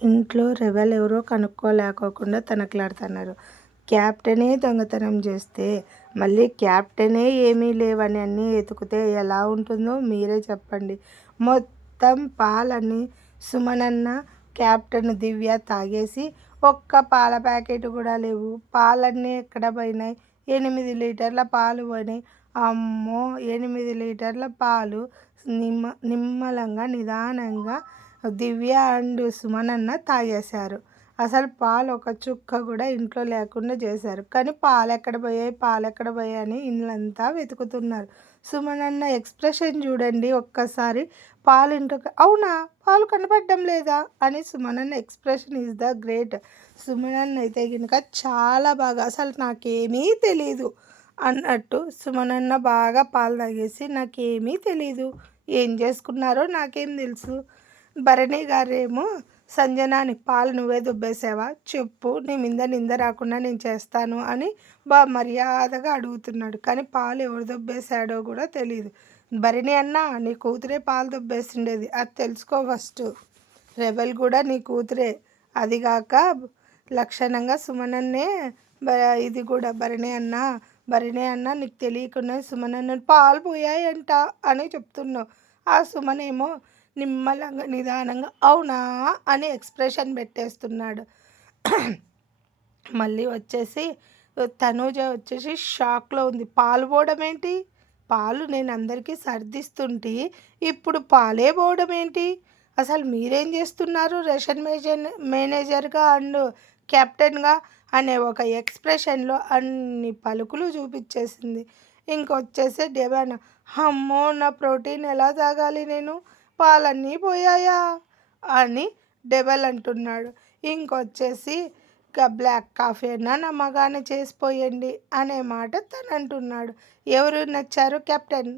ఇంట్లో రెవెల్ ఎవరో కనుక్కోలేకోకుండా తనకులాడుతున్నారు. క్యాప్టెనే దొంగతనం చేస్తే మళ్ళీ క్యాప్టెనే ఏమీ లేవని అన్నీ ఎతికితే ఎలా ఉంటుందో మీరే చెప్పండి. మొత్తం పాలన్నీ సుమనన్న క్యాప్టెన్ దివ్య తాగేసి ఒక్క పాల ప్యాకెట్ కూడా లేవు. పాలన్నీ ఎక్కడ పోయినాయి? ఎనిమిది లీటర్ల పాలు పోయినాయి. అమ్మో! ఎనిమిది లీటర్ల పాలు నిమ్మ నిమ్మలంగా నిదానంగా దివ్య అండ్ సుమనన్న తాగేశారు. అసలు పాలు ఒక చుక్క కూడా ఇంట్లో లేకుండా చేశారు. కానీ పాలు ఎక్కడ పోయాయి పాలు ఎక్కడ పోయాయి అని ఇండ్లంతా వెతుకుతున్నారు. సుమనన్న ఎక్స్ప్రెషన్ చూడండి ఒక్కసారి. పాలు ఇంట్లో అవునా? పాలు కనపడడం లేదా? అని సుమనన్న ఎక్స్ప్రెషన్ ఈజ్ ద గ్రేట్. సుమనన్న అయితే కనుక చాలా బాగా అసలు నాకేమీ తెలీదు అన్నట్టు సుమనన్న బాగా పాలు తాగేసి నాకేమీ తెలీదు. ఏం చేసుకున్నారో నాకేం తెలుసు. భరణి గారేమో సంజనాని పాలు నువ్వే దుబ్బేసావా? చెప్పు నీ మీద నింద రాకుండా నేను చేస్తాను అని బా మర్యాదగా అడుగుతున్నాడు. కానీ పాలు ఎవరు దుబ్బేశాడో కూడా తెలియదు భరణి అన్న నీ కూతురే పాలు దుబ్బేసిండేది. అది తెలుసుకో ఫస్ట్. రెబల్ కూడా నీ కూతురే. అదిగాక లక్షణంగా సుమనన్నే ఇది కూడా భరణి అన్న భరణి అన్న నీకు తెలియకుండా సుమనన్న పాలు పోయాయంట అని చెప్తున్నావు. ఆ సుమనేమో నిమ్మలంగా నిదానంగా అవునా అని ఎక్స్ప్రెషన్ పెట్టేస్తున్నాడు. మళ్ళీ వచ్చేసి తనూజ వచ్చేసి షాక్లో ఉంది. పాలు పోవడం ఏంటి? పాలు నేను అందరికీ సర్దిస్తుంటే. ఇప్పుడు పాలే పోవడం ఏంటి? అసలు మీరేం చేస్తున్నారు? రేషన్ మేజర్ మేనేజర్గా అండ్ కెప్టెన్గా అనే ఒక ఎక్స్ప్రెషన్లో అన్ని పలుకులు చూపించేసింది. ఇంకొచ్చేసి డెబాన్ అమ్మో నా ప్రోటీన్ ఎలా తాగాలి నేను? పాలన్నీ పోయాయా? అని డెబల్ అంటున్నాడు. ఇంకొచ్చేసి బ్లాక్ కాఫీ అయినా నమ్మగానే చేసిపోయండి అనే మాట తను అంటున్నాడు ఎవరు నచ్చారు కెప్టెన్?